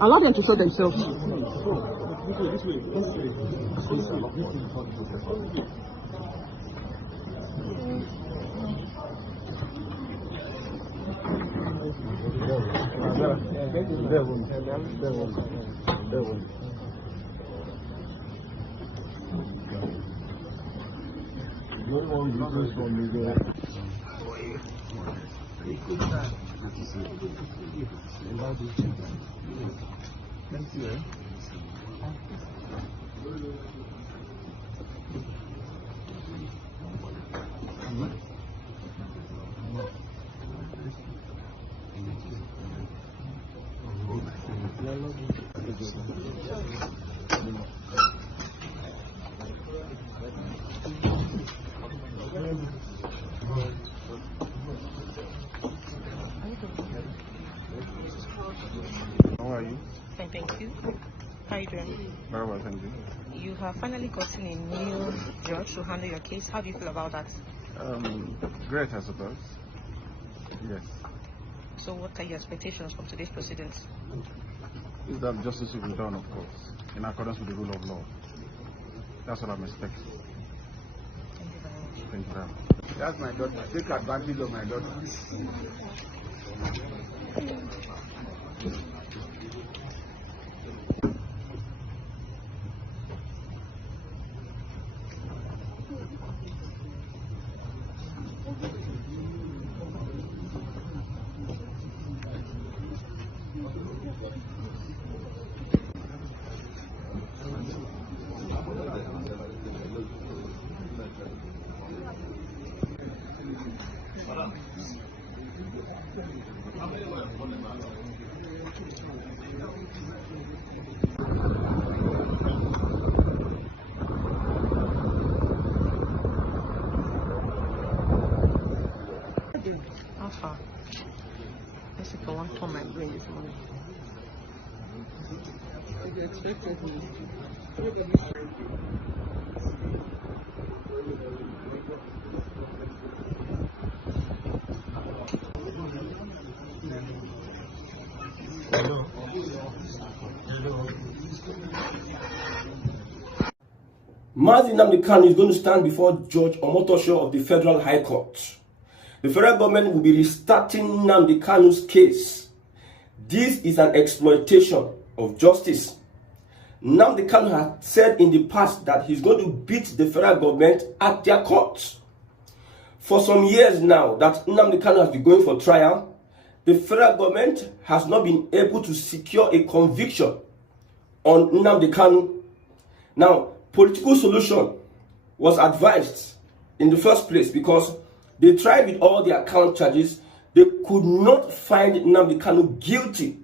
Allow them to sort themselves. Thank you. How are you? Fine, thank you. How are you doing? Very well, thank you. You have finally gotten a new judge to handle your case. How do you feel about that? Great, I suppose. Yes. So what are your expectations from today's proceedings? Is that justice will be done, of course, in accordance with the rule of law. That's what I'm expecting. Thank you very much. Thank you very much. That's my daughter. Take advantage of my daughter. How far? Let's see if I want to turn my brain this morning. You expected me. Nnamdi Kanu is going to stand before Judge Omotosho of the Federal High Court. The federal government will be restarting Nnamdi Kanu's case. This is an exploitation of justice. Nnamdi Kanu has said in the past that he's going to beat the federal government at their courts. For some years now that Nnamdi Kanu has been going for trial, the federal government has not been able to secure a conviction on Nnamdi Kanu. Now, political solution was advised in the first place because they tried with all their account charges. They could not find Nnamdi Kanu guilty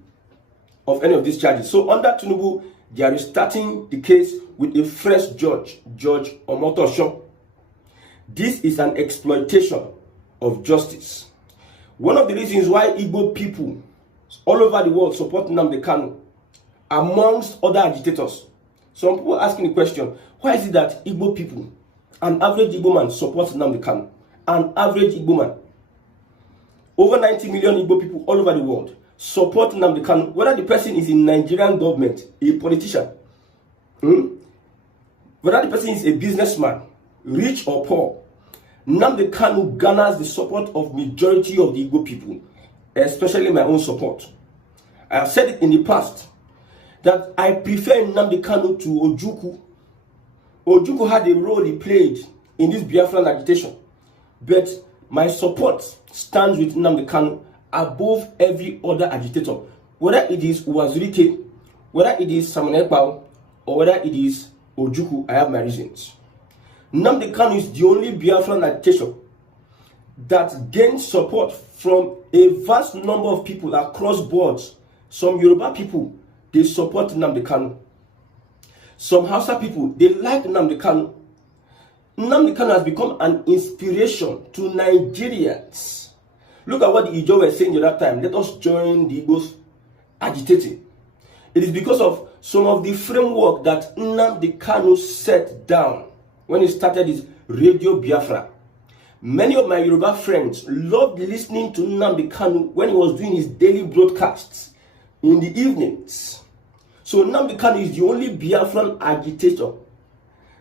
of any of these charges. So under Tinubu, they are restarting the case with a fresh judge, Judge Omotosho. This is an exploitation of justice. One of the reasons why Igbo people all over the world support Nnamdi Kanu, amongst other agitators. Some people are asking the question, why is it that Igbo people, an average Igbo man, supports Nnamdi Kanu? An average Igbo man. Over 90 million Igbo people all over the world support Nnamdi Kanu, whether the person is in Nigerian government, a politician, whether the person is a businessman, rich or poor. Nnamdi Kanu garners the support of majority of the Igbo people, especially my own support. I have said it in the past that I prefer Nnamdi Kanu to Ojukwu. Ojukwu had a role he played in this Biafran agitation, but my support stands with Nnamdi Kanu above every other agitator, whether it is Uwazurike, whether it is Samuel Ekpao, or whether it is Ojukwu. I have my reasons. Nnamdi Kanu is the only Biafran agitation that gains support from a vast number of people across boards. Some Yoruba people, they support Nnamdi Kanu. Some Hausa people, they like Nnamdi Kanu. Nnamdi Kanu has become an inspiration to Nigerians. Look at what the Ijo were saying the other time. Let us join the Igbos agitating. It is because of some of the framework that Nnamdi Kanu set down when he started his Radio Biafra. Many of my Yoruba friends loved listening to Nnamdi Kanu when he was doing his daily broadcasts. in the evenings. So Nnamdi Kanu is the only Biafran agitator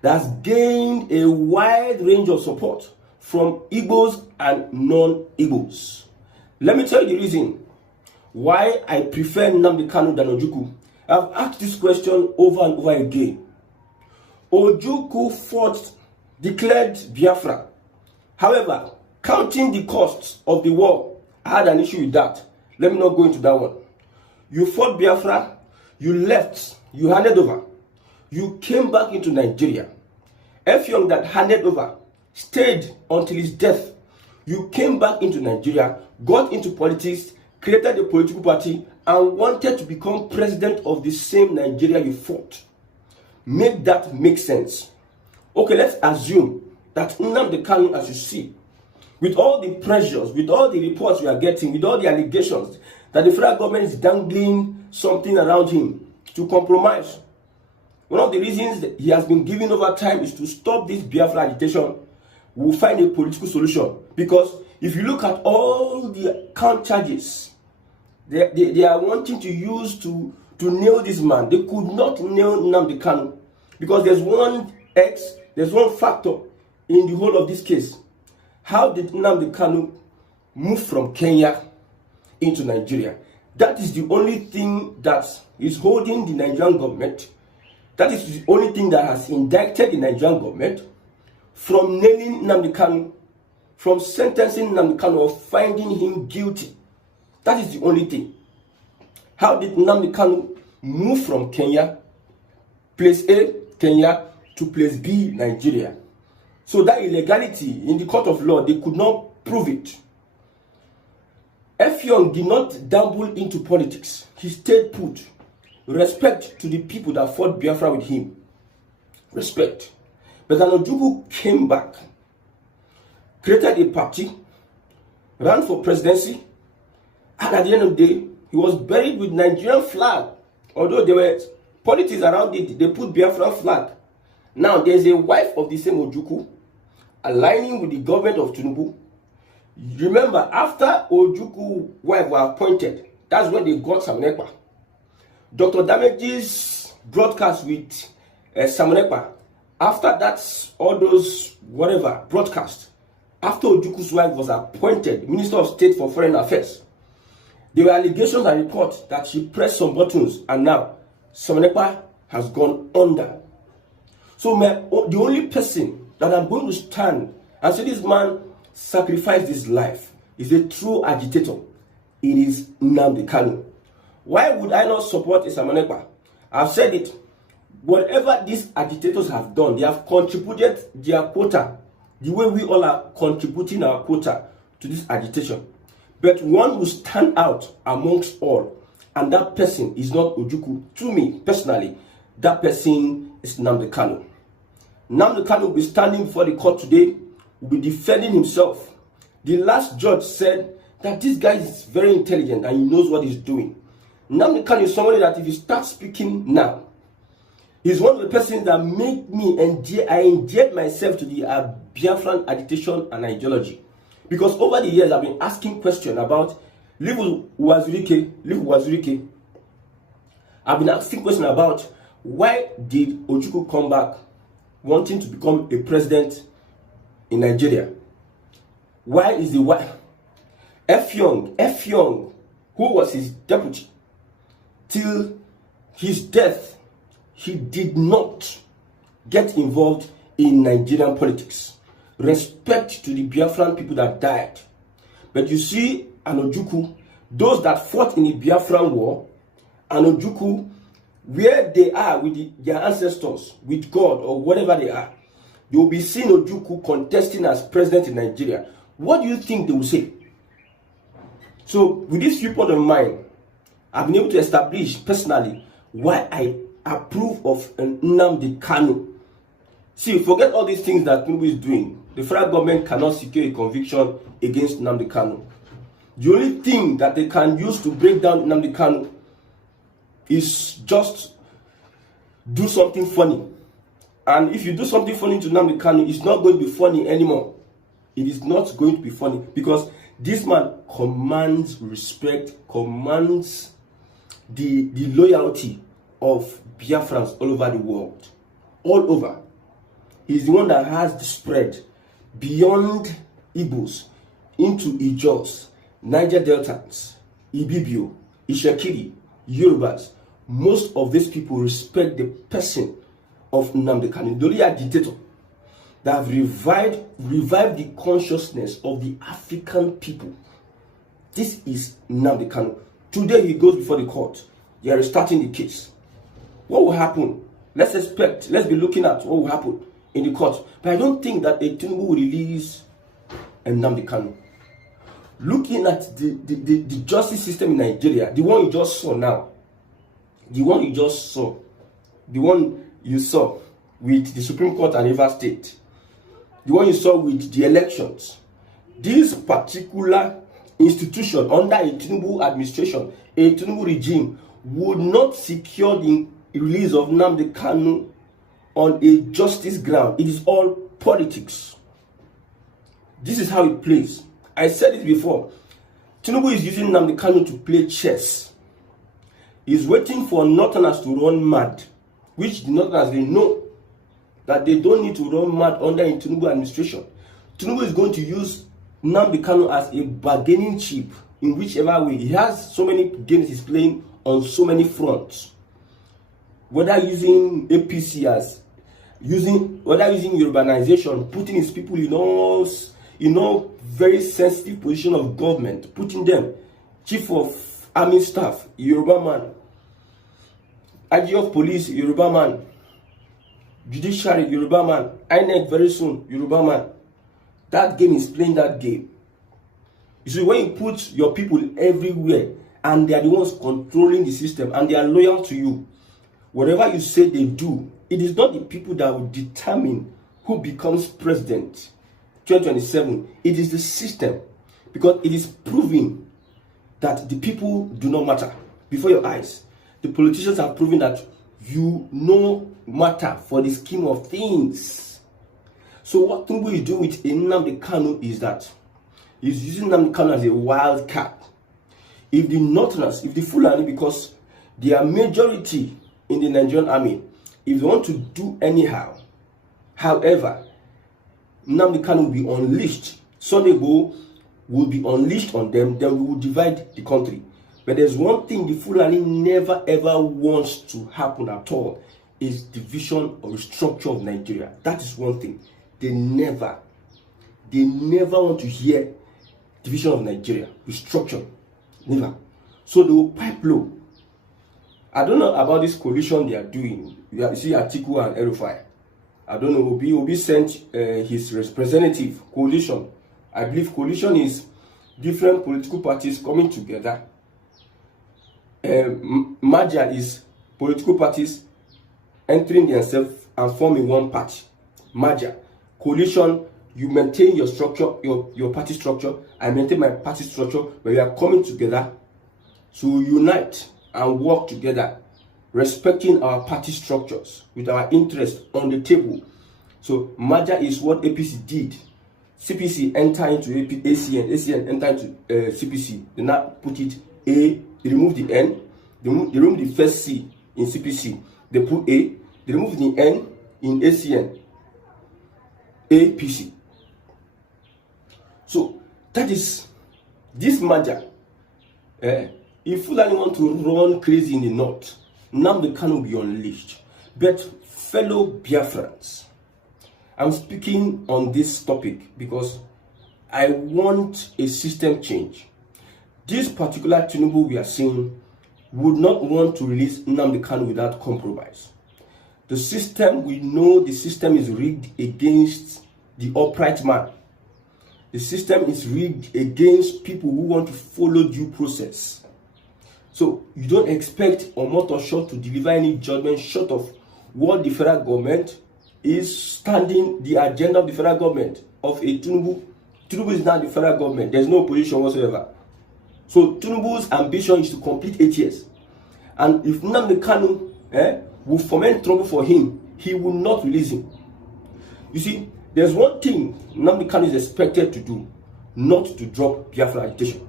that has gained a wide range of support from Igbos and non-Igbos. Let me tell you the reason why I prefer Nnamdi Kanu than Ojukwu. I've asked this question over and over again. Ojukwu declared Biafra. However, counting the costs of the war, I had an issue with that. Let me not go into that one. You fought Biafra, you left, you handed over. You came back into Nigeria. Effiong that handed over stayed until his death. You came back into Nigeria, got into politics, created a political party, and wanted to become president of the same Nigeria you fought. Make that make sense. Okay, let's assume that Nnamdi Kanu, as you see, with all the pressures, with all the reports we are getting, with all the allegations that the federal government is dangling something around him to compromise, one of the reasons that he has been given over time is to stop this Biafra agitation. We'll find a political solution. Because if you look at all the count charges they are wanting to use to nail this man, they could not nail Nnamdi Kanu. Because there's one factor in the whole of this case. How did Nnamdi Kanu move from Kenya into Nigeria? That is the only thing that is holding the Nigerian government. That is the only thing that has indicted the Nigerian government from nailing Nnamdi Kanu, from sentencing Nnamdi Kanu or finding him guilty. That is the only thing. How did Nnamdi Kanu move from Kenya, place A, Kenya, to place B, Nigeria? So that illegality in the court of law, they could not prove it. Effiong did not dabble into politics. He stayed put. Respect to the people that fought Biafra with him. Respect. But Ojukwu came back, created a party, ran for presidency, and at the end of the day, he was buried with Nigerian flag. Although there were politics around it, they put Biafra flag. Now there's a wife of the same Ojukwu aligning with the government of Tinubu. Remember, after Ojukwu wife were appointed, that's when they got Samonekpa. Dr. Damage's broadcast with Samonekpa. After that, all those whatever broadcast, after Ojukwu's wife was appointed Minister of State for Foreign Affairs, there were allegations and reports that she pressed some buttons, and now Samonekpa has gone under. So the only person that I'm going to stand and say this man sacrificed his life is a true agitator. It is Nnamdi Kanu. Why would I not support Samonekpa? I've said it. Whatever these agitators have done, they have contributed their quota, the way we all are contributing our quota to this agitation. But one will stand out amongst all, and that person is not Ojukwu. To me, personally, that person is Nnamdi Kanu. Nnamdi Kanu will be standing before the court today, will be defending himself. The last judge said that this guy is very intelligent and he knows what he's doing. Nnamdi Kanu is somebody that if you start speaking now, he's one of the persons that make me endeared myself to the Biafran agitation and ideology. Because over the years, I've been asking questions about Livu Wazirike. I've been asking questions about why did Ojukwu come back wanting to become a president in Nigeria? Why is the wife? Effiong, who was his deputy, till his death, he did not get involved in Nigerian politics. Respect to the Biafran people that died. But you see, an Ojukwu, those that fought in the Biafran war, and Ojukwu, where they are with their ancestors, with God or whatever they are, you will be seeing Ojukwu contesting as president in Nigeria. What do you think they will say? So, with this viewpoint of mine, I've been able to establish personally why I approve of Nnamdi Kanu. See, forget all these things that Tinubu is doing. The federal government cannot secure a conviction against Nnamdi Kanu. The only thing that they can use to break down Nnamdi Kanu is just do something funny. And if you do something funny to Nnamdi Kanu, it's not going to be funny anymore. It is not going to be funny because this man commands respect, commands the loyalty of Biafrans all over the world. All over. He's the one that has the spread beyond Igbos into Ijos, Niger Deltans, Ibibio, Ishekiri, Yorubas. Most of these people respect the person of Nnamdi Kanu, the only agitator that have revived the consciousness of the African people. This is Nnamdi Kanu. Today he goes before the court. They are restarting the case. What will happen? Let's be looking at what will happen in the court. But I don't think that a Tinubu will release Nnamdi Kanu. Looking at the justice system in Nigeria, the one you just saw now, the one you saw with the Supreme Court and Rivers State, the one you saw with the elections, this particular institution under a Tinubu administration, a Tinubu regime, would not secure the release of Nnamdi Kanu on a justice ground. It is all politics. This is how it plays. I said it before. Tinubu is using Nnamdi Kanu to play chess. He's waiting for Northerners to run mad, which the Northerners, they know that they don't need to run mad under a Tinubu administration. Tinubu is going to use Nnamdi Kanu as a bargaining chip in whichever way. He has so many games he's playing on so many fronts. Whether using APC whether using urbanization, putting his people in very sensitive position of government, putting them chief of army staff, Yoruba man, IG of police, Yoruba man, Judiciary, Yoruba man, INEC very soon, Yoruba man. That game is playing that game. You see, when you put your people everywhere and they are the ones controlling the system and they are loyal to you, whatever you say they do, it is not the people that will determine who becomes president 2027. It is the system, because it is proving that the people do not matter before your eyes. The politicians are proving that you no matter for the scheme of things. So what Tinubu is doing with Nnamdi Kanu is that he's using Nnamdi Kanu as a wild card. If the Northerners, if the Fulani, because they are majority in the Nigerian army, if they want to do anyhow, however, Nnamdi Kanu will be unleashed. Sonebo will be unleashed on them, then we will divide the country. But there's one thing the Fulani never ever wants to happen at all, is division or structure of Nigeria. That is one thing. They never want to hear division of Nigeria, restructure. Never. So they will pipe low. I don't know about this coalition they are doing. You see Atiku and Erufai. I don't know. Obi sent his representative. Coalition. I believe coalition is different political parties coming together. Merger is political parties entering themselves and forming one party. Merger. Coalition, you maintain your structure, your party structure. I maintain my party structure, but we are coming together to unite and work together, respecting our party structures with our interests on the table. So merger is what APC did. CPC enter into ACN, ACN enter into CPC. They now put it A, they remove the N, they remove the first C in CPC. They put A, they remove the N in ACN, APC. So that is this merger. If Fulani want to run crazy in the north, Nnamdi Kanu will be unleashed. But fellow Biafrans, I'm speaking on this topic because I want a system change. This particular Tinubu we are seeing would not want to release Nnamdi Kanu without compromise. The system, we know the system is rigged against the upright man. The system is rigged against people who want to follow due process. So you don't expect Omotosho to deliver any judgment short of what the federal government is standing, the agenda of the federal government of a Tinubu. Tinubu is not the federal government. There's no opposition whatsoever. So Tinubu's ambition is to complete 8 years. And if Nnamdi Kanu will foment trouble for him, he will not release him. You see, there's one thing Nnamdi Kanu is expected to do, not to drop Biafra agitation.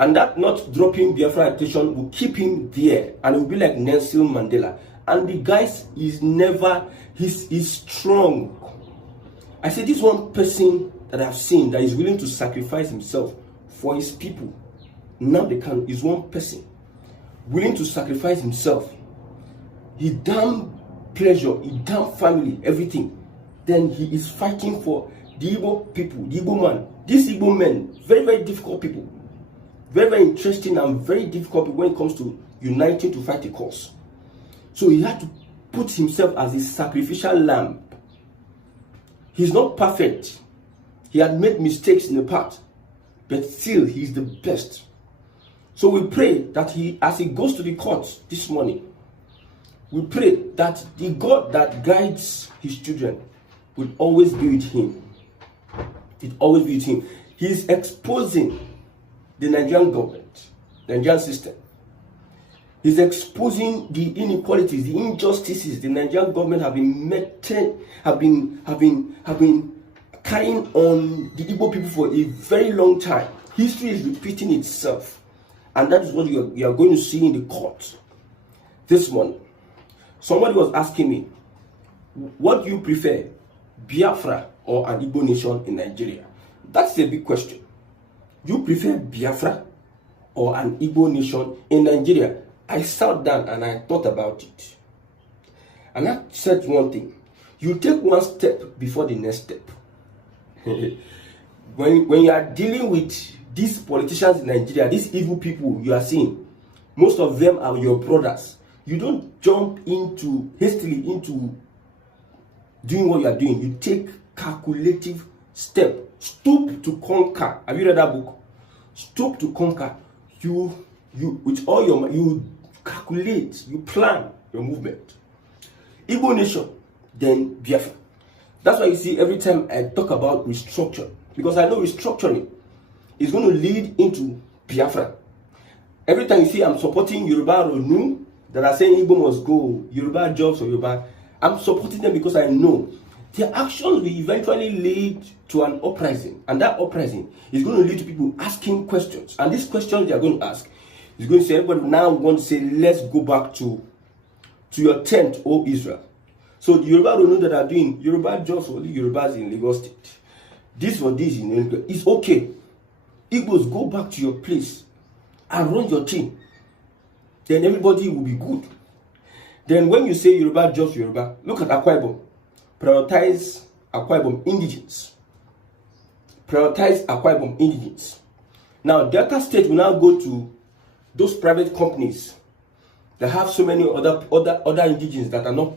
And that not dropping Biafra agitation will keep him there, and it will be like Nelson Mandela. And the guy he's strong. I said, this one person that I've seen that is willing to sacrifice himself for his people, Nnamdi Kanu, is one person willing to sacrifice himself. He damn pleasure, he damn family, everything. Then he is fighting for the Igbo people, the Igbo man. These Igbo men, very, very difficult people. Very, very interesting and very difficult when it comes to uniting to fight a cause. So he had to put himself as a sacrificial lamb. He's not perfect. He had made mistakes in the past, but still he's the best. So we pray that as he goes to the court this morning, we pray that the God that guides his children will always be with him. It always be with him. He's exposing the Nigerian government, the Nigerian system. He's exposing the inequalities, the injustices the Nigerian government have been carrying on the Igbo people for a very long time. History is repeating itself, and that is what you are going to see in the court this morning. Somebody was asking me, what do you prefer, Biafra or an Igbo nation in Nigeria? That's a big question. You prefer Biafra or an Igbo nation in Nigeria? I sat down and I thought about it. And I said one thing. You take one step before the next step. when you are dealing with these politicians in Nigeria, these evil people you are seeing, most of them are your brothers. You don't jump hastily into doing what you are doing. You take calculative step. Stoop to conquer. Have you read that book? Stoop to conquer. You with all your, you calculate, you plan your movement. Igbo nation, then Biafra. That's why you see every time I talk about restructure, because I know restructuring is going to lead into Biafra. Every time you see I'm supporting Yoruba Ronu that are saying Igbo must go, Yoruba jobs or Yoruba, I'm supporting them because I know their actions will eventually lead to an uprising, and that uprising is going to lead to people asking questions. And these questions they are going to ask is going to say, everybody now want to say, let's go back to your tent, O Israel. So the Yoruba don't know that are doing Yoruba jobs for the Yorubas in Lagos State. This for this in Lagos. It's okay. Igbos, go back to your place and run your team. Then everybody will be good. Then when you say Yoruba jobs, Yoruba, look at Akwa Ibom. Prioritize Akwa Ibom indigents. Prioritize Akwa Ibom indigents. Now, Delta State will now go to those private companies that have so many other indigents that are not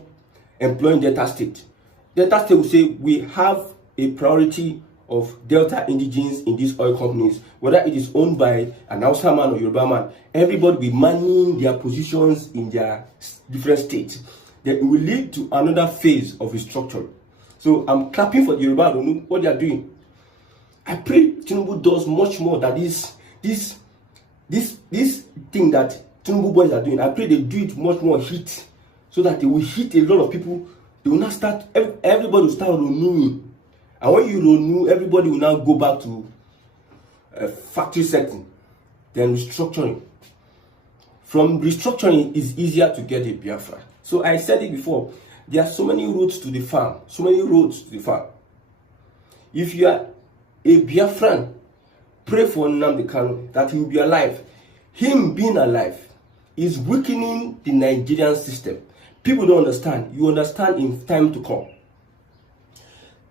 employing Delta State. Delta State will say, we have a priority of Delta indigents in these oil companies, whether it is owned by an Hausa man or Yoruba man. Everybody will be manning their positions in their different states. Then it will lead to another phase of restructuring. So I'm clapping for the Yoruba. I don't know what they are doing. I pray Tinubu does much more than this thing that Tinubu boys are doing. I pray they do it much more hit, so that they will hit a lot of people. They will not start, everybody will start renewing. And when you renew, everybody will now go back to a factory setting. Then restructuring. From restructuring is easier to get a Biafra. So I said it before, there are so many roads to the farm. So many roads to the farm. If you are a Biafran, pray for Nnamdi Kanu that he will be alive. Him being alive is weakening the Nigerian system. People don't understand. You understand in time to come.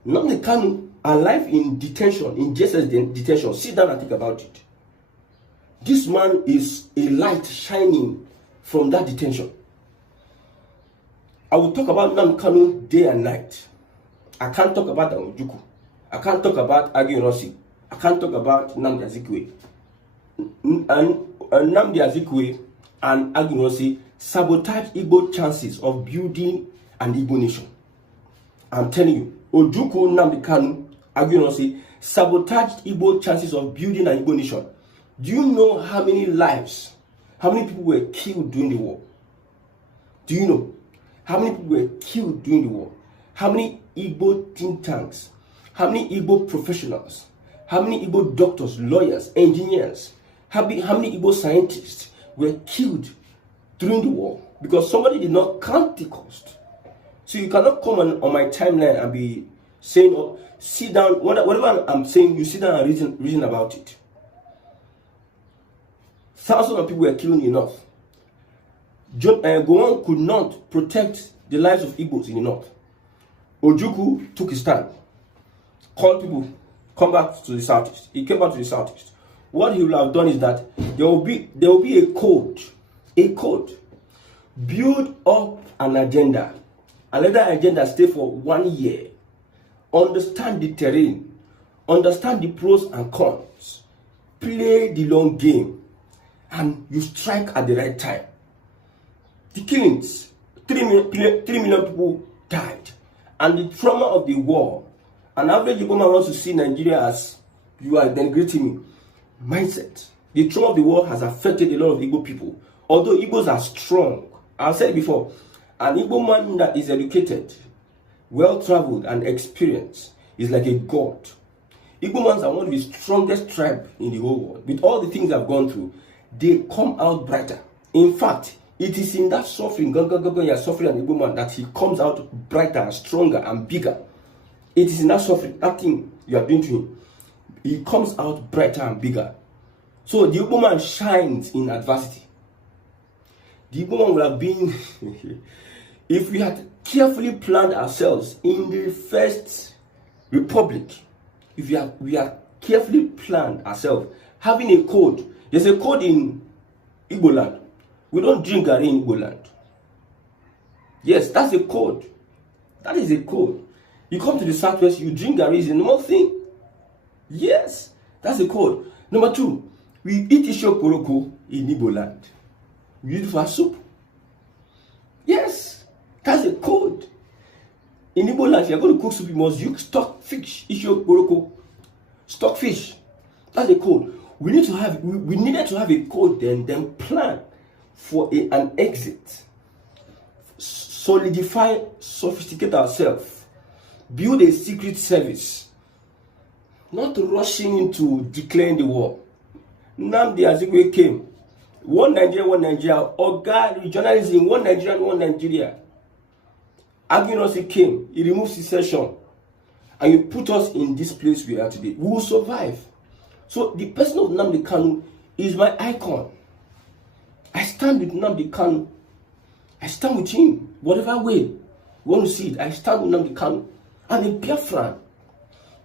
Nnamdi Kanu alive in detention, in JSS detention. Sit down and think about it. This man is a light shining from that detention. I will talk about Nnamdi Kanu day and night. I can't talk about Ojukwu. I can't talk about Aginosi. I can't talk about Nnamdi Azikiwe. And Nnamdi Azikiwe and Aginosi sabotage Igbo chances of building an Igbo nation. I'm telling you, Ojukwu, Nnamdi Kanu, Aginosi sabotaged Igbo chances of building an Igbo nation. Do you know how many lives, how many people were killed during the war? Do you know how many people were killed during the war? How many Igbo think tanks? How many Igbo professionals? How many Igbo doctors, lawyers, engineers? How many Igbo scientists were killed during the war because somebody did not count the cost? So you cannot come on my timeline and be saying, oh, sit down, whatever I'm saying, you sit down and reason about it. Thousands of people were killed in the north. Gowon could not protect the lives of Igbos in the north. Ojukwu took his stand, called people, come back to the southeast. He came back to the southeast. What he will have done is that there will be a code, build up an agenda. And let that agenda stay for 1 year. Understand the terrain, understand the pros and cons, play the long game, and you strike at the right time. The killings, 3 million people died, and the trauma of the war. An average Igbo man wants to see Nigeria as you are denigrating me. Mindset. The trauma of the war has affected a lot of Igbo people. Although Igbos are strong, I've said it before, an Igbo man that is educated, well-traveled, and experienced is like a god. Igbo mans are one of the strongest tribe in the whole world. With all the things I've gone through, they come out brighter. In fact, it is in that suffering, you're suffering an Igbo man, that he comes out brighter and stronger and bigger. It is in that suffering, that thing you are doing to him, he comes out brighter and bigger. So the Igbo man shines in adversity. The Igbo man would have been, if we had carefully planned ourselves in the first republic, if we have carefully planned ourselves, having a code. There's a code in Igbo land. We don't drink garri in Igbo land. Yes, that's a code. That is a code. You come to the southwest, you drink garri, is a normal thing. Yes, that's a code. Number 2, we eat ishoporoko in Igbo land. We eat for soup. Yes, that's a code. In Igbo land, if you're going to cook soup, you must use stock fish, ishoporoko, stock fish. That's a code. We needed to have a code then plan for an exit. Solidify, sophisticate ourselves. Build a secret service. Not rushing into declaring the war. Nnamdi Kanu came. One Nigeria, Oga regionalism, one Nigeria. Agnostic came. He removed secession. And you put us in this place we are today. We will survive. So the person of Nnamdi Kanu is my icon. I stand with Nnamdi Kanu. I stand with him. Whatever way you want to see it, I stand with Nnamdi Kanu. I'm a biafra.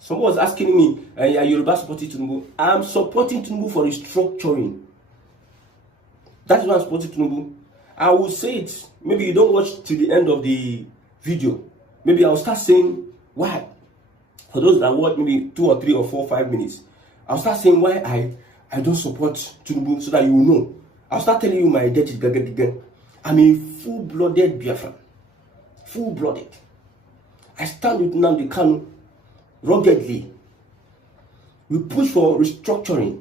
Someone was asking me, are Yoruba supporting Tinubu? I'm supporting Tinubu for restructuring. That is why I'm supporting Tinubu. I will say it. Maybe you don't watch to the end of the video. Maybe I'll start saying why. For those that watch maybe 2 or 3 or 4 or 5 minutes, I'll start saying why I don't support Tinubu so that you will know. I'll start telling you my identity. I'm a full-blooded biafra. Full-blooded. I stand with Nnamdi Kanu ruggedly. We push for restructuring.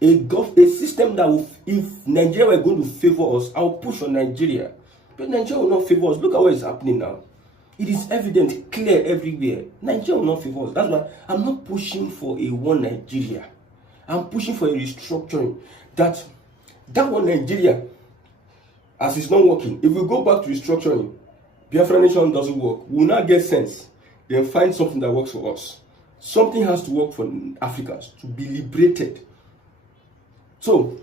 A system that will, if Nigeria were going to favor us, I'll push for Nigeria. But Nigeria will not favor us. Look at what is happening now. It is evident, clear everywhere. Nigeria will not favor us. That's why I'm not pushing for a one Nigeria. I'm pushing for a restructuring. That one Nigeria, as it's not working, if we go back to restructuring, Biafra nation doesn't work. We will not get sense. Then find something that works for us. Something has to work for Africans to be liberated. So,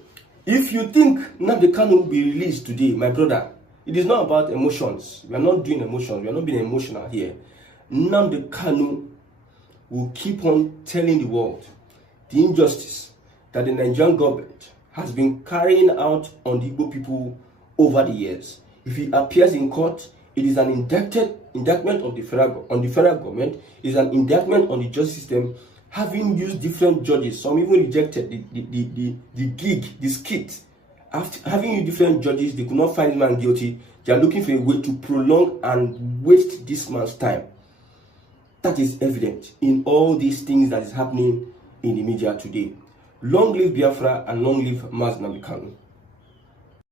if you think Nnamdi Kanu will be released today, my brother, it is not about emotions. We are not doing emotions. We are not being emotional here. Nnamdi Kanu will keep on telling the world the injustice that the Nigerian government has been carrying out on the Igbo people over the years. If he appears in court, it is an indictment of the federal government. It is an indictment on the justice system, having used different judges. Some even rejected the skit. After having used different judges, they could not find the man guilty. They are looking for a way to prolong and waste this man's time. That is evident in all these things that is happening in the media today. Long live Biafra and long live Nnamdi Kanu.